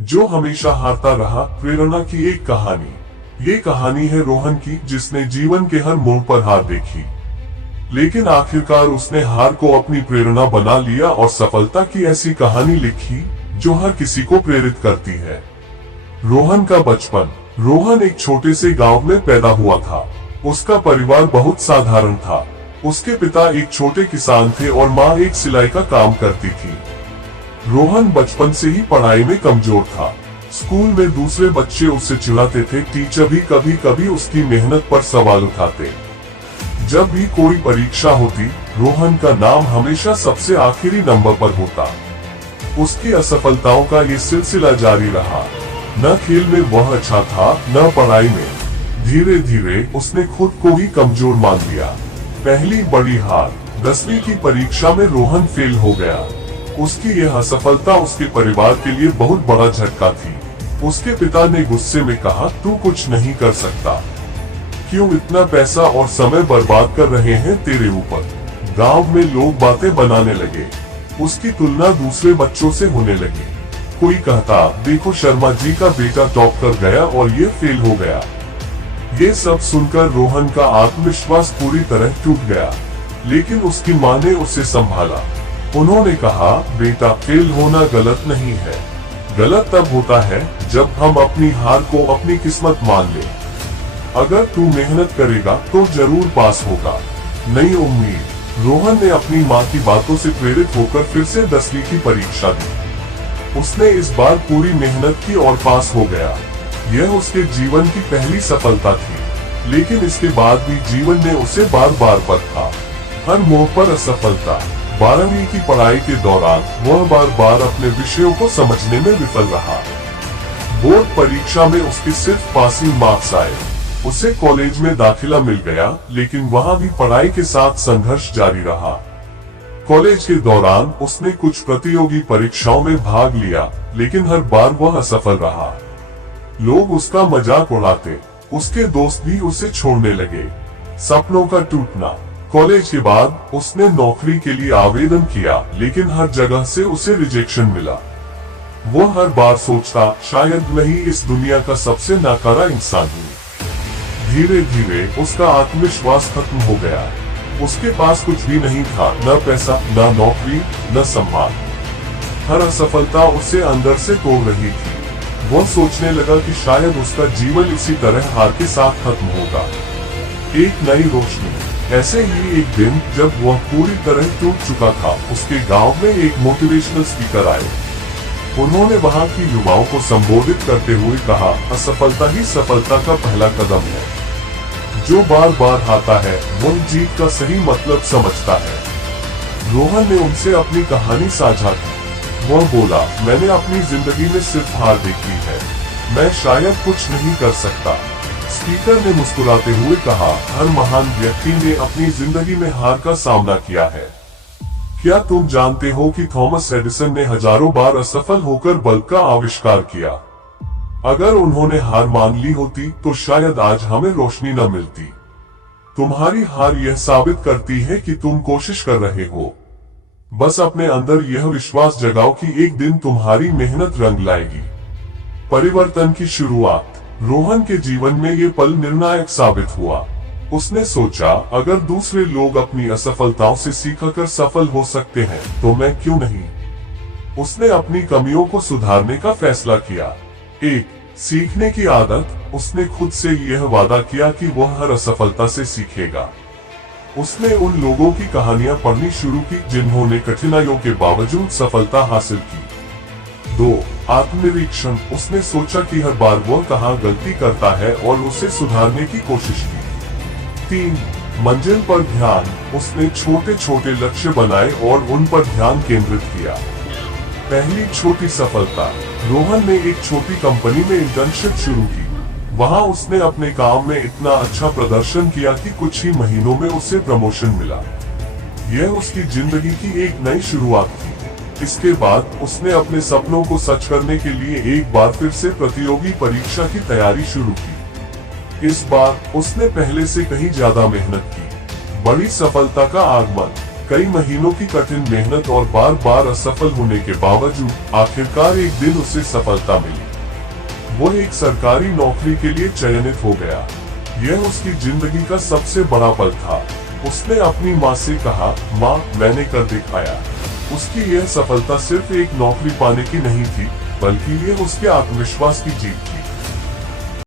जो हमेशा हारता रहा। प्रेरणा की एक कहानी। ये कहानी है रोहन की, जिसने जीवन के हर मोड़ पर हार देखी, लेकिन आखिरकार उसने हार को अपनी प्रेरणा बना लिया और सफलता की ऐसी कहानी लिखी जो हर किसी को प्रेरित करती है। रोहन का बचपन। रोहन एक छोटे से गांव में पैदा हुआ था। उसका परिवार बहुत साधारण था। उसके पिता एक छोटे किसान थे और माँ एक सिलाई का काम करती थी। रोहन बचपन से ही पढ़ाई में कमजोर था। स्कूल में दूसरे बच्चे उससे चिढ़ाते थे। टीचर भी कभी कभी उसकी मेहनत पर सवाल उठाते। जब भी कोई परीक्षा होती, रोहन का नाम हमेशा सबसे आखिरी नंबर पर होता। उसकी असफलताओं का ये सिलसिला जारी रहा। न खेल में वह अच्छा था, न पढ़ाई में। धीरे धीरे उसने खुद को ही कमजोर मान लिया। पहली बड़ी हार। 10वीं की परीक्षा में रोहन फेल हो गया। उसकी यह असफलता उसके परिवार के लिए बहुत बड़ा झटका थी। उसके पिता ने गुस्से में कहा, तू कुछ नहीं कर सकता। क्यों इतना पैसा और समय बर्बाद कर रहे हैं तेरे ऊपर। गांव में लोग बातें बनाने लगे। उसकी तुलना दूसरे बच्चों से होने लगी। कोई कहता, देखो शर्मा जी का बेटा टॉप कर गया और ये फेल हो गया। ये सब सुनकर रोहन का आत्मविश्वास पूरी तरह टूट गया, लेकिन उसकी माँ ने उसे संभाला। उन्होंने कहा, बेटा फेल होना गलत नहीं है। गलत तब होता है जब हम अपनी हार को अपनी किस्मत मान ले। अगर तू मेहनत करेगा तो जरूर पास होगा। नई उम्मीद। रोहन ने अपनी माँ की बातों से प्रेरित होकर फिर से 10वीं की परीक्षा दी। उसने इस बार पूरी मेहनत की और पास हो गया। यह उसके जीवन की पहली सफलता थी, लेकिन इसके बाद भी जीवन ने उसे बार बार परखा। हर मोड़ पर असफलता। 12वीं की पढ़ाई के दौरान वह बार बार अपने विषयों को समझने में विफल रहा। बोर्ड परीक्षा में उसके सिर्फ पासिंग मार्क्स आए। उसे कॉलेज में दाखिला मिल गया, लेकिन वहां भी पढ़ाई के साथ संघर्ष जारी रहा। कॉलेज के दौरान उसने कुछ प्रतियोगी परीक्षाओं में भाग लिया, लेकिन हर बार वह असफल रहा। लोग उसका मजाक उड़ाते। उसके दोस्त भी उसे छोड़ने लगे। सपनों का टूटना। कॉलेज के बाद उसने नौकरी के लिए आवेदन किया, लेकिन हर जगह से उसे रिजेक्शन मिला। वो हर बार सोचता, शायद मैं ही इस दुनिया का सबसे नाकारा इंसान हूँ। धीरे धीरे उसका आत्मविश्वास खत्म हो गया। उसके पास कुछ भी नहीं था, न पैसा, न नौकरी, न सम्मान। हर असफलता उसे अंदर से तोड़ रही थी। वो सोचने लगा कि शायद उसका जीवन इसी तरह हार के साथ खत्म होगा। एक नई रोशनी। ऐसे ही एक दिन जब वह पूरी तरह टूट चुका था, उसके गांव में एक मोटिवेशनल स्पीकर आए। उन्होंने वहां की युवाओं को संबोधित करते हुए कहा, असफलता ही सफलता का पहला कदम है। जो बार बार हारता है वह जीत का सही मतलब समझता है। रोहन ने उनसे अपनी कहानी साझा की। वह बोला, मैंने अपनी जिंदगी में सिर्फ हार देखी है। मैं शायद कुछ नहीं कर सकता। स्पीकर ने मुस्कुराते हुए कहा, हर महान व्यक्ति ने अपनी जिंदगी में हार का सामना किया है। क्या तुम जानते हो कि थॉमस एडिसन ने हजारों बार असफल होकर बल्ब का आविष्कार किया। अगर उन्होंने हार मान ली होती तो शायद आज हमें रोशनी न मिलती। तुम्हारी हार यह साबित करती है कि तुम कोशिश कर रहे हो। बस अपने अंदर यह विश्वास जगाओ कि एक दिन तुम्हारी मेहनत रंग लाएगी। परिवर्तन की शुरुआत। रोहन के जीवन में ये पल निर्णायक साबित हुआ। उसने सोचा, अगर दूसरे लोग अपनी असफलताओं से सीखकर सफल हो सकते हैं तो मैं क्यों नहीं। उसने अपनी कमियों को सुधारने का फैसला किया। 1. सीखने की आदत। उसने खुद से यह वादा किया कि वह हर असफलता से सीखेगा। उसने उन लोगों की कहानियां पढ़नी शुरू की जिन्होंने कठिनाइयों के बावजूद सफलता हासिल की। 2. आत्मनिरीक्षण। उसने सोचा कि हर बार वह कहां गलती करता है और उसे सुधारने की कोशिश की। 3. मंजिल पर ध्यान। उसने छोटे छोटे लक्ष्य बनाए और उन पर ध्यान केंद्रित किया। पहली छोटी सफलता। रोहन ने एक छोटी कंपनी में इंटर्नशिप शुरू की। वहां उसने अपने काम में इतना अच्छा प्रदर्शन किया कि कुछ ही महीनों में उसे प्रमोशन मिला। यह उसकी जिंदगी की एक नई शुरुआत थी। इसके बाद उसने अपने सपनों को सच करने के लिए एक बार फिर से प्रतियोगी परीक्षा की तैयारी शुरू की। इस बार उसने पहले से कहीं ज्यादा मेहनत की। बड़ी सफलता का आगमन। कई महीनों की कठिन मेहनत और बार बार असफल होने के बावजूद आखिरकार एक दिन उसे सफलता मिली। वो एक सरकारी नौकरी के लिए चयनित हो गया। यह उसकी जिंदगी का सबसे बड़ा पल था। उसने अपनी माँ से कहा, माँ, मैंने कर दिखाया। उसकी यह सफलता सिर्फ एक नौकरी पाने की नहीं थी, बल्कि ये उसके आत्मविश्वास की जीत थी।